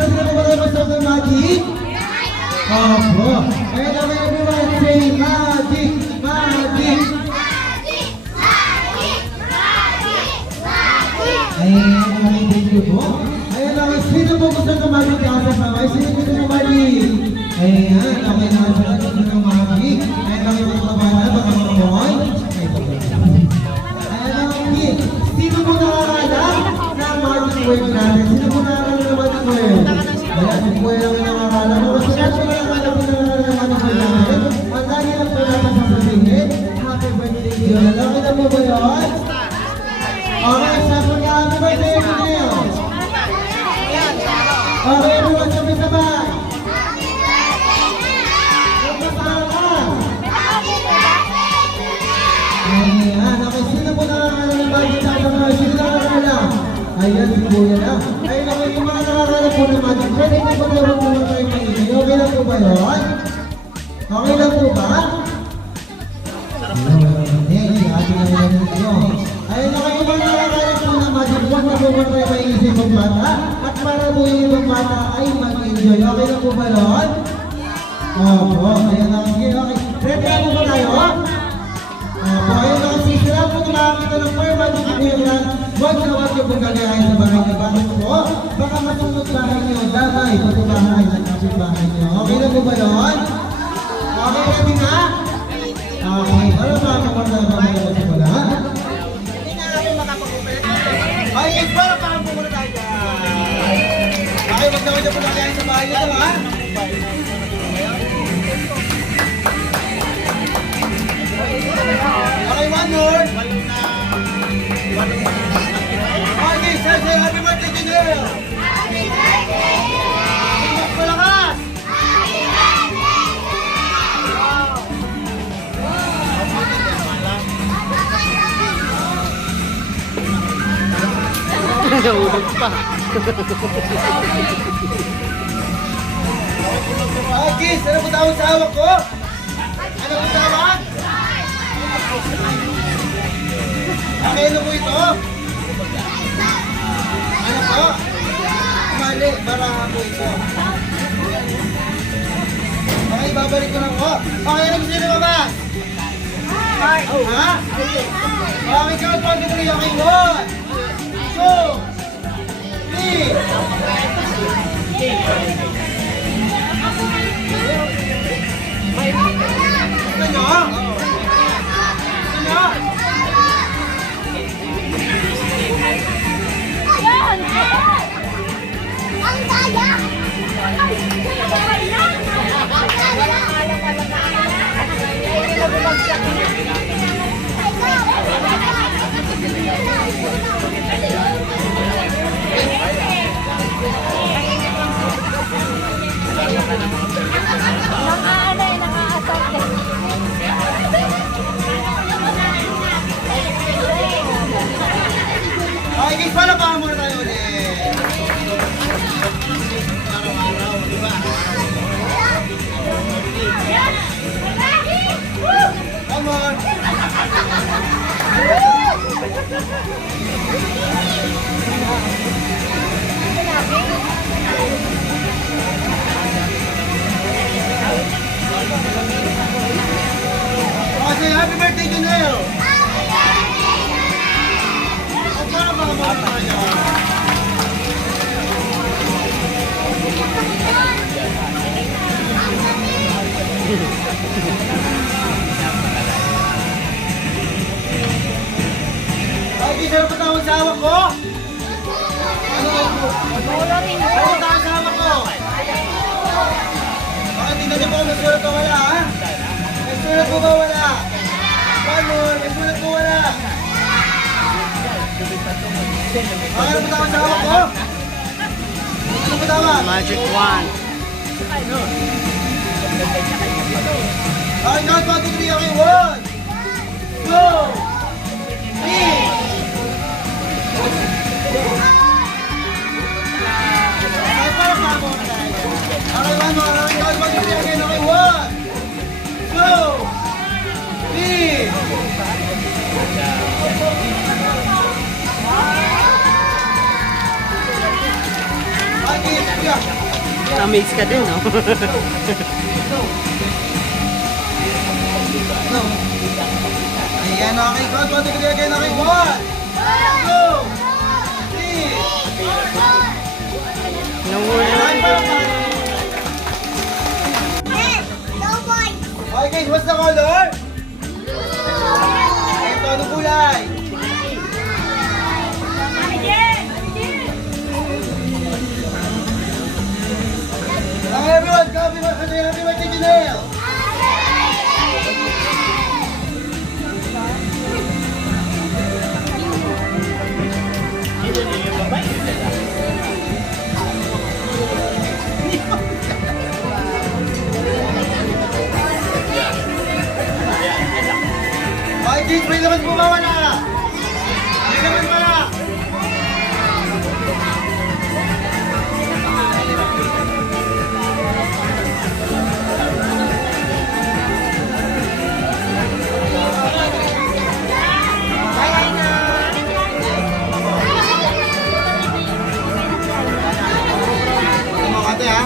ready na ba kayo mag-start ng magic? Opo. Kaya naman everyone, say magic, magic. Ayan, thank you po. Ayan naman, sino po gusto ng magic kasi pa? Sino gusto ng magic? Ayan, okay na sa gusto ng magic. Ayan naman yung mga bata, baka mga boy. Ayan naman, sino po nakakala ng magic word natin? Sino po nakakala ng magic word? Ayan, si Kuya lang yung nakakala. Kasi ako lang alam po na magic word natin. Ang lagi lang po natin sasabihin, happy birthday to you. Okay na po ba yun? Okay, sabi niya, happy birthday to you. Okay, everyone, sabay-sabay. Ayan, okay, sino po nakakala ng magic natin? Sino nakakala? Ayan, si Kuya na. Ayun, okay, yung mga nakakala po ng magic. Pwede po ba naman po na kayo maingay? Okay lang po ba yun? Okay lang po ba? Ayun, okay, yung mga nakakala po ng magic. Huwag na po ba kayo maingay sa ibang bata? At para po yung ibang bata ay mag-enjoy. Okay lang po ba yun? Opo, ayan, okay, okay. Ready na po ba tayo? Opo, ayun, okay, sila po nakakita ng per magic yung yan. Huwag na huwag niyo pong gagayahin sa bahay niyo. Bakit po? Baka matulog bahay niyo. Damay, patubahay sa kapit bahay niyo. Okay na po ba yun? Okay, ready na? Okay, para makakapagda na ba kayo sa pala? Hindi na namin makapag-upalit. Okay, para pumunta tayo dyan. Okay, huwag na huwag niyo pong gagayahin sa bahay niyo, ha? Okay, one more. Okay, say happy birthday to you. Happy birthday! Mas malakas! Happy birthday! Nahulog pa. Okay, ano po tawag sa hawak ko? Ano po tawag? Okay, ano po ito? Ano po? Mali, baraha po ito. Okay, babalik ko na po. Okay, ano gusto nyo lumabas? Ha? Okay, count one, two, three. Okay, 1, 2, 3. Gusto nyo? Gusto nyo? Ang daya! Okay, guys, paano pa muna tayo ulit? Come on! Okay, happy birthday to Neo! At paano pa muna tayo? Okay, sino pa tawag sa hawak ko? Ano po? Ano tawag sa hawak ko? Okay, tingnan niyo po kung may sulat o wala, ha? May sulat po ba wala? One more, may sulat po wala? Okay, ano po tawag sa hawak ko? Ano po tawag? Magic wand. Okay, count 1, 2, 3. Okay, 1, 2, 3. Okay, para pa mo na tayo. Okay, one more. Okay, count 1, 2, 3 again. Okay, 1, 2, 3. Na-amaze ka din, no? Ayan, okay. Count 1, 2, 3 again. Okay, 1, 2, 3. Nahuli. Okay guys, what's the color? Ito, ano kulay? Okay everyone, happy birthday, Janelle! Okay kids, may naman bumawa na! May naman pala! Ate ha?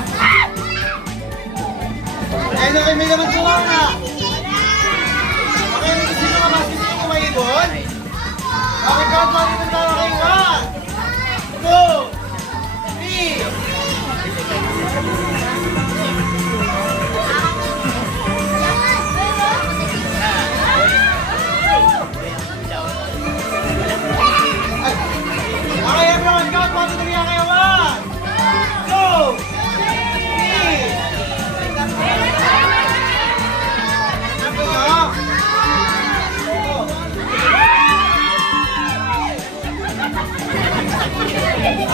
Ayun okay, may naman bumawa na! Okay, sino ka ba? Sino ka ba ibon? Okay, count mo dito tayo kay 1, 2, 3. Okay, everyone, count mo dito tayo kay 1, 2, 3.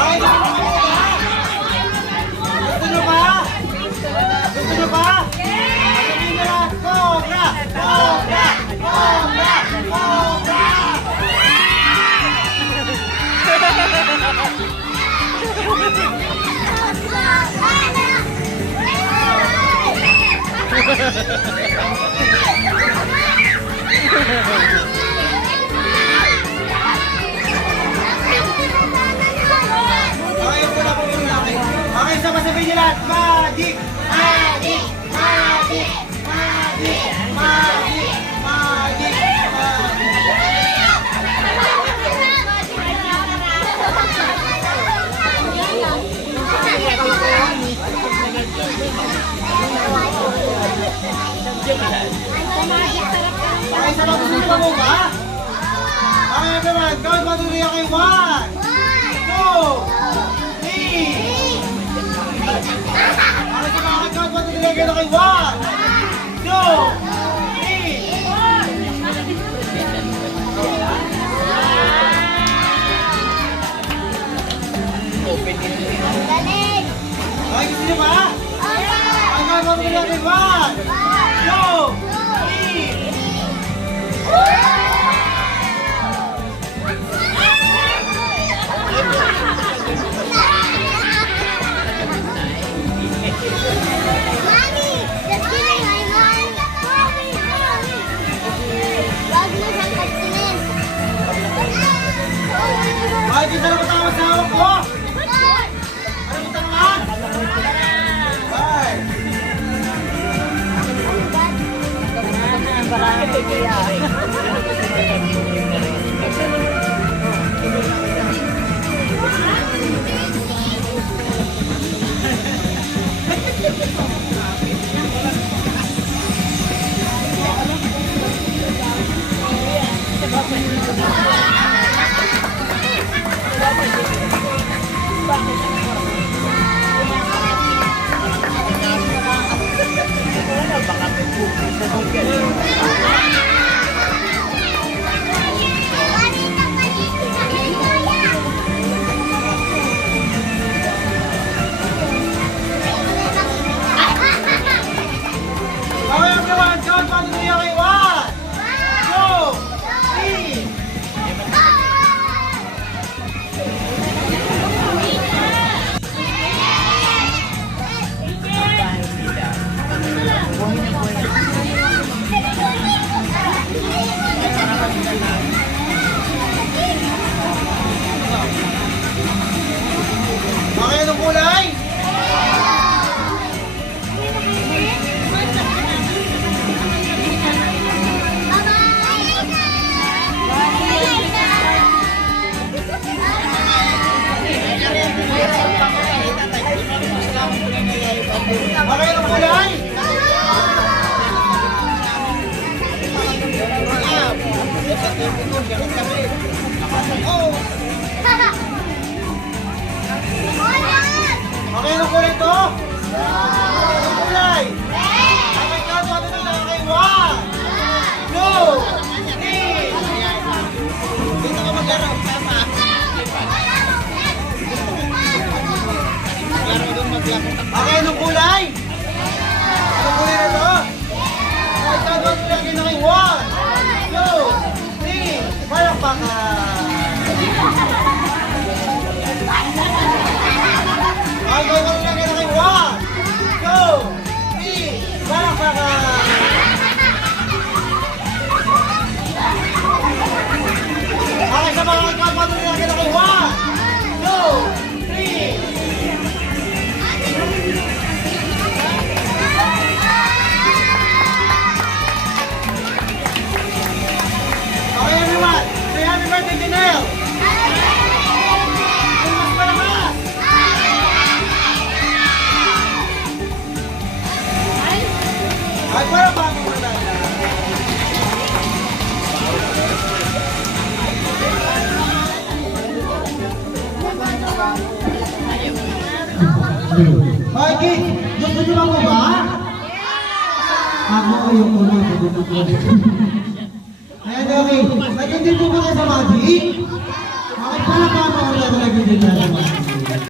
Ay, gusto nyo ba? Gusto nyo ba? Sabihin nyo lahat, Cobra! Cobra! Cobra! Cobra! Okay, ito na po yung laki. Okay, so masabihin nyo lahat, magic! Magic! Magic! Magic! Magic! Magic! Okay, sa mga gusto mo ba? Okay, everyone, count mo tuloy ako yung 1, 2, 3. Okay, sa mga count mo tuloy ako yung 1, 2, 3. Okay, gusto nyo ba? Okay, count mo tuloy ako yung 1, 2, 3. Ay, di na matawag sa hawak ko! Ano mo tanungan? Ay! Okay, everyone, count mo tuloy ako yung 1, 2, 3. Okay, anong kulay? Okay, anong kulay to? Anong kulay? Okay, count 1, 2, 3. Okay, 1, 2, 3. Dito ka mag-araw, tama. Okay, anong kulay? Anong kulay na to? Okay, count 1, 2, 3. Okay, 1, 2, 3. Palakpakan. Ay, go, go, lagay na kayo. 1, 2, 3. Palakpakan. Okay, sa mga kapatid na lagay na kayo. 1, 2, 3. Okay, everyone. Say happy birthday, Janelle. Mas malakas. Ay, para pa ako muna. Ay, Kit! Gusto niyo ako ba? Ako yung una. Ayan, okay. Nag-hindi po ba kayo sa Magic? Okay, pala pa ako ulit.